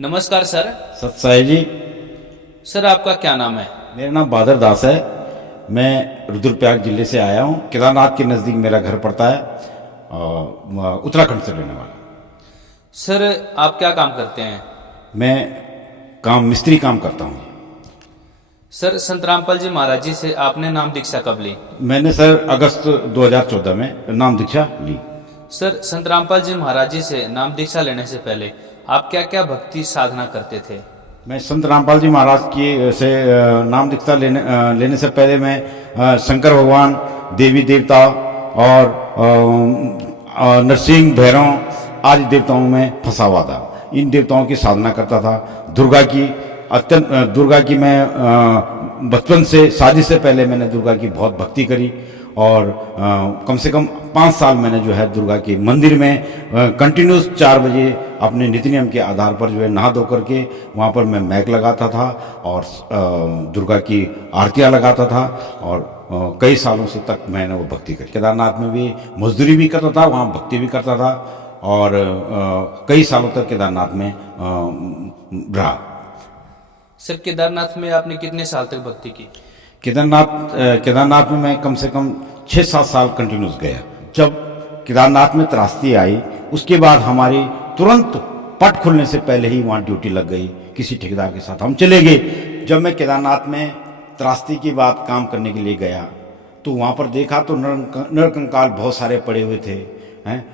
नमस्कार सर। सत्साई जी। सर आपका क्या नाम है? मेरा नाम बादर दास है। मैं रुद्रप्रयाग जिले से आया हूँ। केदारनाथ के नज़दीक मेरा घर पड़ता है और उत्तराखंड से रहने वाला। सर आप क्या काम करते हैं? मैं मिस्त्री काम करता हूँ। सर संत रामपाल जी महाराज जी से आपने नाम दीक्षा कब ली? मैंने सर अगस्त 2014 में नाम दीक्षा ली। सर संत रामपाल जी महाराज जी से नाम दीक्षा लेने से पहले आप क्या क्या भक्ति साधना करते थे? मैं संत रामपाल जी महाराज की से नाम दीक्षा लेने से पहले मैं शंकर भगवान, देवी देवता और नरसिंह, भैरव आदि देवताओं में फंसा हुआ था। इन देवताओं की साधना करता था। दुर्गा की मैं बचपन से, शादी से पहले मैंने दुर्गा की बहुत भक्ति करी और कम से कम 5 साल मैंने जो है दुर्गा के मंदिर में कंटिन्यूस 4 बजे अपने नित्य नियम के आधार पर जो है नहा धो करके वहाँ पर मैं मैक लगाता था और दुर्गा की आरतियाँ लगाता था और कई सालों से तक मैंने वो भक्ति करी। केदारनाथ में भी मजदूरी भी करता था, वहाँ भक्ति भी करता था और कई सालों तक केदारनाथ में रहा। सर केदारनाथ में आपने कितने साल तक भक्ति की? केदारनाथ में मैं कम से कम 6-7 साल कंटिन्यूस गया। जब केदारनाथ में त्रासदी आई उसके बाद हमारी तुरंत पट खुलने से पहले ही वहाँ ड्यूटी लग गई। किसी ठेकेदार के साथ हम चले गए। जब मैं केदारनाथ में त्रासदी की बात काम करने के लिए गया तो वहाँ पर देखा तो नरकंकाल बहुत सारे पड़े हुए थे हैं।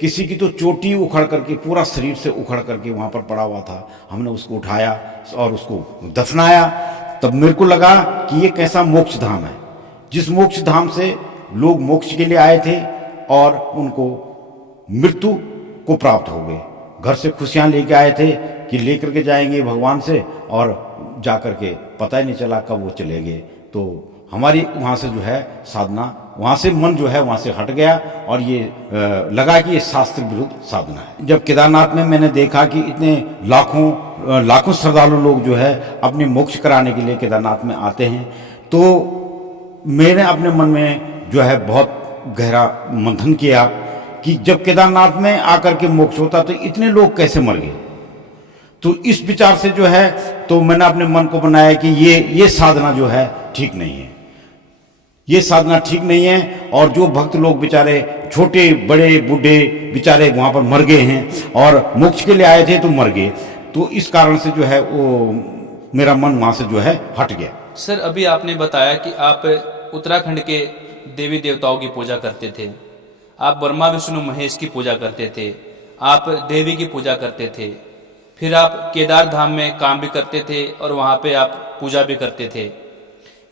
किसी की तो चोटी उखड़ करके, पूरा शरीर से उखड़ करके वहाँ पर पड़ा हुआ था। हमने उसको उठाया और उसको दफनाया। तब मेरे को लगा कि ये कैसा मोक्ष धाम है, जिस मोक्ष धाम से लोग मोक्ष के लिए आए थे और उनको मृत्यु को प्राप्त हो गए। घर से खुशियां लेके आए थे कि लेकर के जाएंगे भगवान से और जाकर के पता ही नहीं चला कब वो चले गए। तो हमारी वहाँ से जो है साधना, वहाँ से मन जो है वहाँ से हट गया और ये लगा कि ये शास्त्र विरुद्ध साधना है। जब केदारनाथ में मैंने देखा कि इतने लाखों श्रद्धालु लोग जो है अपने मोक्ष कराने के लिए केदारनाथ में आते हैं तो मैंने अपने मन में जो है बहुत गहरा मंथन किया कि जब केदारनाथ में आकर के मोक्ष होता तो इतने लोग कैसे मर गए। तो इस विचार से जो है तो मैंने अपने मन को बनाया कि ये साधना जो है ठीक नहीं है, ये साधना ठीक नहीं है। और जो भक्त लोग बेचारे छोटे बड़े बूढ़े बेचारे वहाँ पर मर गए हैं और मोक्ष के लिए आए थे तो मर गए। तो इस कारण से जो है वो मेरा मन वहाँ से जो है हट गया। सर अभी आपने बताया कि आप उत्तराखंड के देवी देवताओं की पूजा करते थे, आप ब्रह्मा विष्णु महेश की पूजा करते थे, आप देवी की पूजा करते थे, फिर आप केदार धाम में काम भी करते थे और वहाँ पे आप पूजा भी करते थे।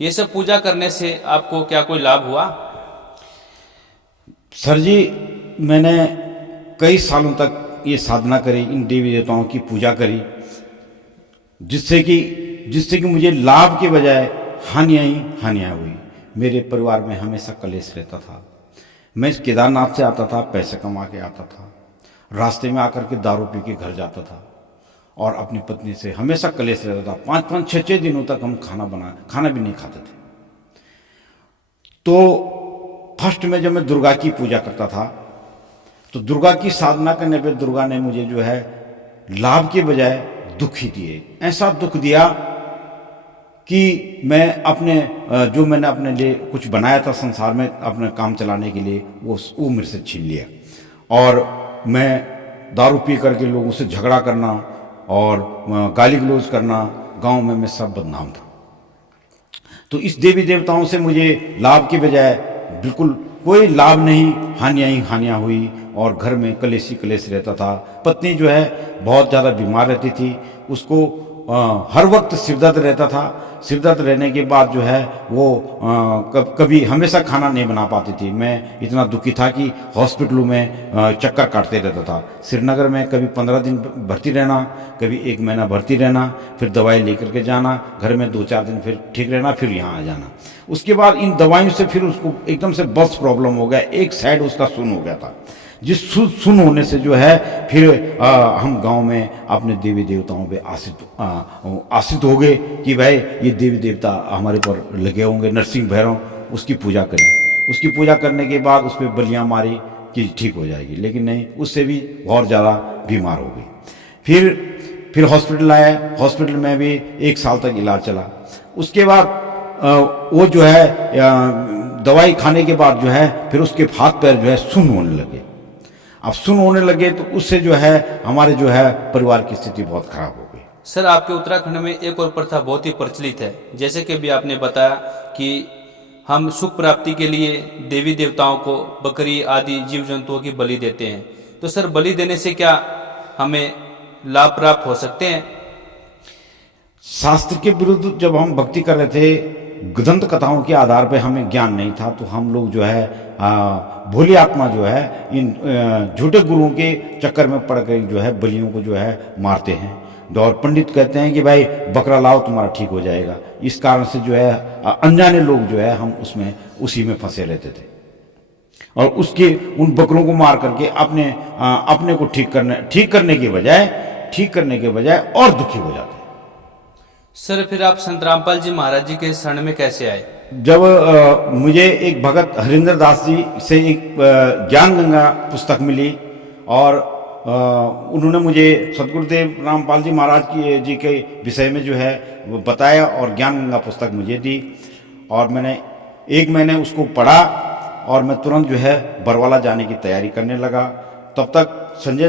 ये सब पूजा करने से आपको क्या कोई लाभ हुआ? सर जी, मैंने कई सालों तक ये साधना करी, इन देवी देवताओं की पूजा करी, जिससे कि मुझे लाभ के बजाय हानियाँ हुई। मेरे परिवार में हमेशा कलेश रहता था। मैं केदारनाथ से आता था, पैसे कमा के आता था, रास्ते में आकर के दारू पी के घर जाता था और अपनी पत्नी से हमेशा कलेश रहता था। 5-5, 6-6 दिनों तक हम खाना भी नहीं खाते थे। तो फर्स्ट में जब मैं दुर्गा की पूजा करता था तो दुर्गा की साधना करने पे दुर्गा ने मुझे जो है लाभ के बजाय दुख ही दिए। ऐसा दुख दिया कि मैं जो मैंने अपने लिए कुछ बनाया था संसार में अपने काम चलाने के लिए, वो मेरे से छीन लिया। और मैं दारू पी करके लोगों से झगड़ा करना और गाली गलौज करना, गांव में मैं सब बदनाम था। तो इस देवी देवताओं से मुझे लाभ के बजाय बिल्कुल कोई लाभ नहीं, हानियाँ हुई और घर में कलेश रहता था। पत्नी जो है बहुत ज़्यादा बीमार रहती थी, उसको हर वक्त सिरदर्द रहता था। सिरदर्द रहने के बाद जो है वो कभी हमेशा खाना नहीं बना पाती थी। मैं इतना दुखी था कि हॉस्पिटलों में चक्कर काटते रहता था। श्रीनगर में कभी 15 दिन भर्ती रहना, कभी 1 महीना भर्ती रहना, फिर दवाई लेकर के जाना, घर में 2-4 दिन फिर ठीक रहना, फिर यहाँ आ जाना। उसके बाद इन दवाइयों से फिर उसको एकदम से बस प्रॉब्लम हो गया, एक साइड उसका सुन हो गया था। जिस सुन होने से जो है फिर हम गांव में अपने देवी देवताओं पे आश्रित हो गए कि भाई ये देवी देवता हमारे पर लगे होंगे। नरसिंह, भैरव, उसकी पूजा करी। उसकी पूजा करने के बाद उस पर बलियाँ मारी कि ठीक हो जाएगी, लेकिन नहीं, उससे भी और ज़्यादा बीमार हो गई। फिर फिर हॉस्पिटल आया, हॉस्पिटल में भी 1 साल तक इलाज चला। उसके बाद वो जो है दवाई खाने के बाद जो है फिर उसके हाथ पैर जो है सुन्न होने लगे। अब सुन्न होने लगे तो उससे जो है हमारे जो है परिवार की स्थिति बहुत खराब हो गई। सर, आपके उत्तराखंड में एक और प्रथा बहुत ही प्रचलित है, जैसे कि भी आपने बताया कि हम सुख प्राप्ति के लिए देवी देवताओं को बकरी आदि जीव जंतुओं की बलि देते हैं। तो सर, बलि देने से क्या हमें लाभ प्राप्त हो सकते हैं? शास्त्र के विरुद्ध जब हम भक्ति कर रहे थे, ग्रंथ कथाओं के आधार पे हमें ज्ञान नहीं था, तो हम लोग जो है भोली आत्मा जो है इन झूठे गुरुओं के चक्कर में पड़ कर जो है बलियों को जो है मारते हैं। और पंडित कहते हैं कि भाई बकरा लाओ तुम्हारा ठीक हो जाएगा। इस कारण से जो है अनजाने लोग जो है हम उसमें उसी में फंसे रहते थे और उसके उन बकरों को मार करके अपने को ठीक करने के बजाय और दुखी हो जाते। सर, फिर आप संत रामपाल जी महाराज जी के शरण में कैसे आए? जब मुझे एक भगत हरिंद्र दास जी से एक ज्ञान गंगा पुस्तक मिली और उन्होंने मुझे सदगुरुदेव रामपाल जी महाराज जी के विषय में जो है वो बताया और ज्ञान गंगा पुस्तक मुझे दी और मैंने 1 महीने उसको पढ़ा और मैं तुरंत जो है बरवाला जाने की तैयारी करने लगा। तब तक संजय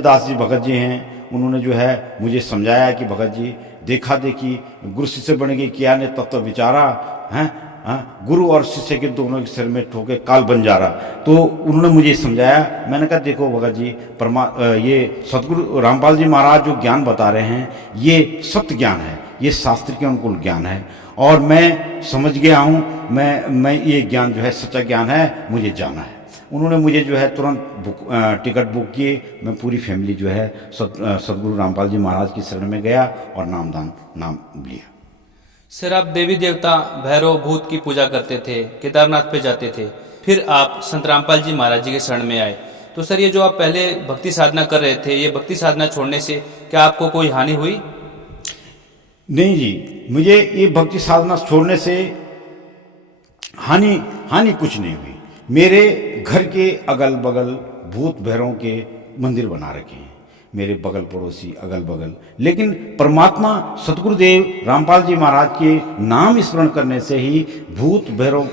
दास जी भगत जी हैं, उन्होंने जो है मुझे समझाया कि भगत जी देखा देखी गुरु शिष्य बन गई किया ने तब तो विचारा है, गुरु और शिष्य के दोनों के सिर में ठोके काल बंजारा। तो उन्होंने मुझे समझाया। मैंने कहा देखो भगत जी, ये सदगुरु रामपाल जी महाराज जो ज्ञान बता रहे हैं ये सत्य ज्ञान है, ये शास्त्र के अनुकूल ज्ञान है और मैं समझ गया हूँ, मैं ये ज्ञान जो है सच्चा ज्ञान है, मुझे जाना है। उन्होंने मुझे जो है तुरंत टिकट बुक किए। मैं पूरी फैमिली जो है सदगुरु रामपाल जी महाराज की शरण में गया और नाम लिया। सर, आप देवी देवता भैरव भूत की पूजा करते थे, केदारनाथ पे जाते थे, फिर आप संत रामपाल जी महाराज जी के शरण में आए। तो सर, ये जो आप पहले भक्ति साधना कर रहे थे, ये भक्ति साधना छोड़ने से क्या आपको कोई हानि हुई? नहीं जी, मुझे ये भक्ति साधना छोड़ने से हानि कुछ नहीं हुई। मेरे घर के अगल बगल भूत भैरवों के मंदिर बना रखे हैं, मेरे बगल पड़ोसी अगल बगल, लेकिन परमात्मा सतगुरुदेव रामपाल जी महाराज के नाम स्मरण करने से ही भूत भैरव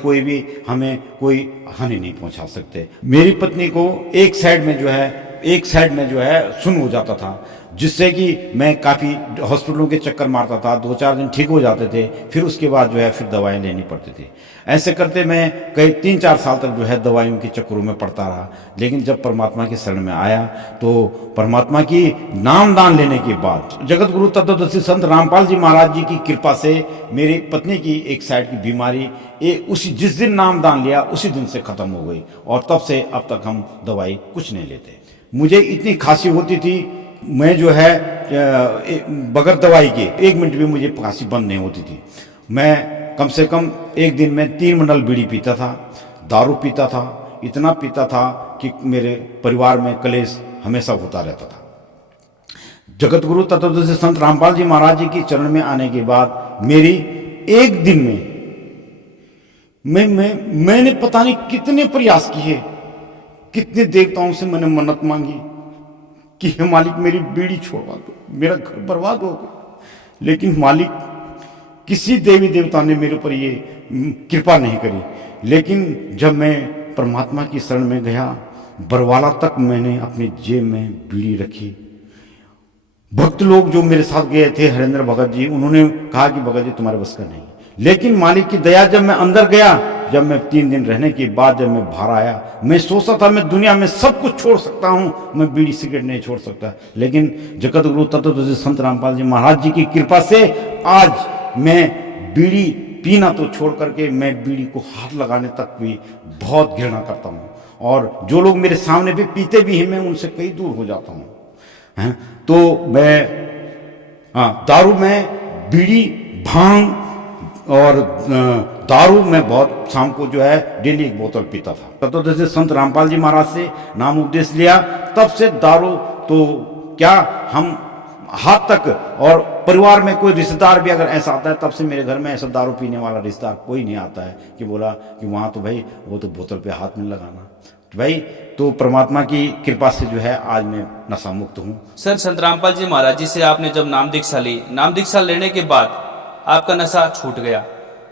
हमें कोई हानि नहीं पहुंचा सकते। मेरी पत्नी को एक साइड में जो है सुन्न हो जाता था, जिससे कि मैं काफ़ी हॉस्पिटलों के चक्कर मारता था, 2-4 दिन ठीक हो जाते थे, फिर उसके बाद जो है फिर दवाएं लेनी पड़ती थी। ऐसे करते मैं कई 3-4 साल तक जो है दवाइयों के चक्करों में पड़ता रहा। लेकिन जब परमात्मा के शरण में आया तो परमात्मा की नाम दान लेने के बाद जगत गुरु तत्वदर्शी संत रामपाल जी महाराज जी की कृपा से मेरी पत्नी की एक साइड की बीमारी जिस दिन नाम दान लिया उसी दिन से खत्म हो गई और तब से अब तक हम दवाई कुछ नहीं लेते। मुझे इतनी खांसी होती थी, मैं जो है बगैर दवाई के 1 मिनट भी मुझे खांसी बंद नहीं होती थी। मैं कम से कम एक दिन में 3 मंडल बीड़ी पीता था, दारू पीता था, इतना पीता था कि मेरे परिवार में कलेश हमेशा होता रहता था। जगत गुरु तत्वदर्शी संत रामपाल जी महाराज जी की चरण में आने के बाद मेरी एक दिन में मैंने पता नहीं कितने प्रयास किए, कितने देवताओं से मैंने मन्नत मांगी कि हे मालिक मेरी बीड़ी छोड़वा दो, मेरा घर बर्बाद हो गया। लेकिन मालिक किसी देवी देवता ने मेरे पर ये कृपा नहीं करी। लेकिन जब मैं परमात्मा की शरण में गया, बरवाला तक मैंने अपनी जेब में बीड़ी रखी। भक्त लोग जो मेरे साथ गए थे, हरेंद्र भगत जी, उन्होंने कहा कि भगत जी तुम्हारे बस का नहीं। लेकिन मालिक की दया, जब मैं अंदर गया, जब मैं 3 दिन रहने के बाद जब मैं बाहर आया, मैं सोचता था मैं दुनिया में सब कुछ छोड़ सकता हूं, मैं बीड़ी सिगरेट नहीं छोड़ सकता। लेकिन जगत गुरु तत्वदर्शी संत रामपाल जी महाराज जी की कृपा से आज मैं बीड़ी पीना तो छोड़ करके मैं बीड़ी को हाथ लगाने तक भी बहुत घृणा करता हूं। और जो लोग मेरे सामने भी पीते भी हैं, मैं उनसे कहीं दूर हो जाता हूं। तो मैं दारू में, बीड़ी, भांग और दारू में बहुत शाम को जो है डेली 1 बोतल पीता था। तत्वदर्शी संत रामपाल जी महाराज से नाम उपदेश लिया, तब से दारू तो क्या, हम हाथ तक, और परिवार में कोई रिश्तेदार भी अगर ऐसा आता है, तब से मेरे घर में ऐसा दारू पीने वाला रिश्तेदार कोई नहीं आता है कि बोला कि वहाँ तो भाई वो तो बोतल पे हाथ में लगाना। भाई तो परमात्मा की कृपा से जो है आज मैं नशा मुक्त हूँ। सर, संत रामपाल जी महाराज जी से आपने जब नाम दीक्षा ली, नाम दीक्षा लेने के बाद आपका नशा छूट गया,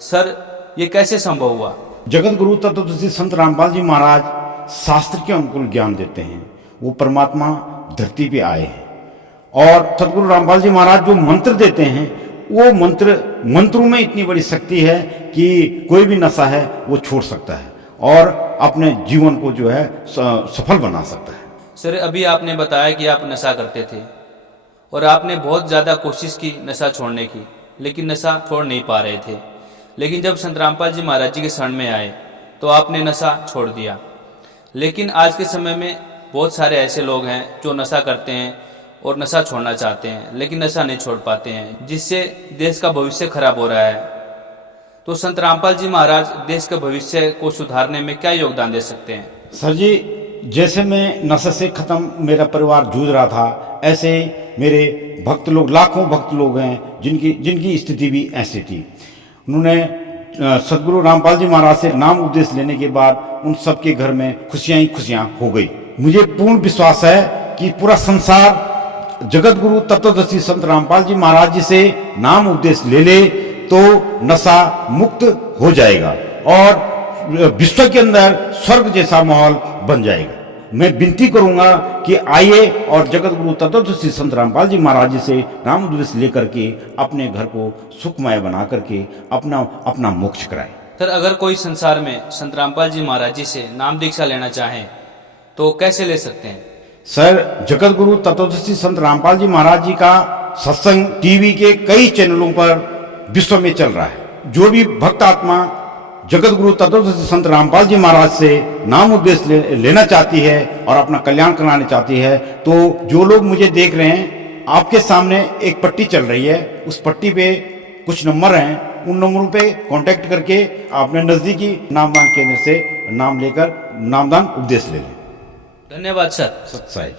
सर ये कैसे संभव हुआ? जगत गुरु तत्वदर्शी संत रामपाल जी महाराज शास्त्र के अनुकूल ज्ञान देते हैं। वो परमात्मा धरती पे आए हैं और सतगुरु रामपाल जी महाराज जो मंत्र देते हैं, वो मंत्रों में इतनी बड़ी शक्ति है कि कोई भी नशा है वो छोड़ सकता है और अपने जीवन को जो है सफल बना सकता है। सर, अभी आपने बताया कि आप नशा करते थे और आपने बहुत ज़्यादा कोशिश की नशा छोड़ने की, लेकिन नशा छोड़ नहीं पा रहे थे। लेकिन जब संत रामपाल जी महाराज जी के शरण में आए तो आपने नशा छोड़ दिया। लेकिन आज के समय में बहुत सारे ऐसे लोग हैं जो नशा करते हैं और नशा छोड़ना चाहते हैं, लेकिन नशा नहीं छोड़ पाते हैं, जिससे देश का भविष्य खराब हो रहा है। तो संत रामपाल जी महाराज देश के भविष्य को सुधारने में क्या योगदान दे सकते हैं? सर जी, जैसे मैं नशे से खत्म मेरा परिवार जूझ रहा था, ऐसे मेरे भक्त लोग, लाखों भक्त लोग हैं जिनकी स्थिति भी ऐसी थी। उन्होंने सदगुरु रामपाल जी महाराज से नाम उपदेश लेने के बाद उन सबके घर में खुशियां ही खुशियां हो गई। मुझे पूर्ण विश्वास है कि पूरा संसार जगत गुरु तत्वदर्शी संत रामपाल जी महाराज जी से नाम उपदेश ले तो नशा मुक्त हो जाएगा और विश्व के अंदर स्वर्ग जैसा माहौल बन जाएगा। मैं विनती करूंगा कि आइए और जगत गुरु तत्वदर्शी संत रामपाल जी महाराज जी से नाम उपदेश लेकर के अपने घर को सुखमय बना करके अपना मोक्ष कराए। सर, अगर कोई संसार में संत रामपाल जी महाराज जी से नाम दीक्षा लेना चाहे तो कैसे ले सकते हैं? सर, जगत गुरु तत्वदर्शी संत रामपाल जी महाराज जी का सत्संग टीवी के कई चैनलों पर विश्व में चल रहा है। जो भी भक्त आत्मा जगत गुरु तत्वदर्शी संत रामपाल जी महाराज से नाम उपदेश लेना चाहती है और अपना कल्याण कराना चाहती है, तो जो लोग मुझे देख रहे हैं, आपके सामने एक पट्टी चल रही है, उस पट्टी पे कुछ नंबर हैं, उन नंबरों पे कांटेक्ट करके अपने नजदीकी नामदान केंद्र से नाम लेकर नामदान उपदेश ले लें। धन्यवाद सर। सत्साई।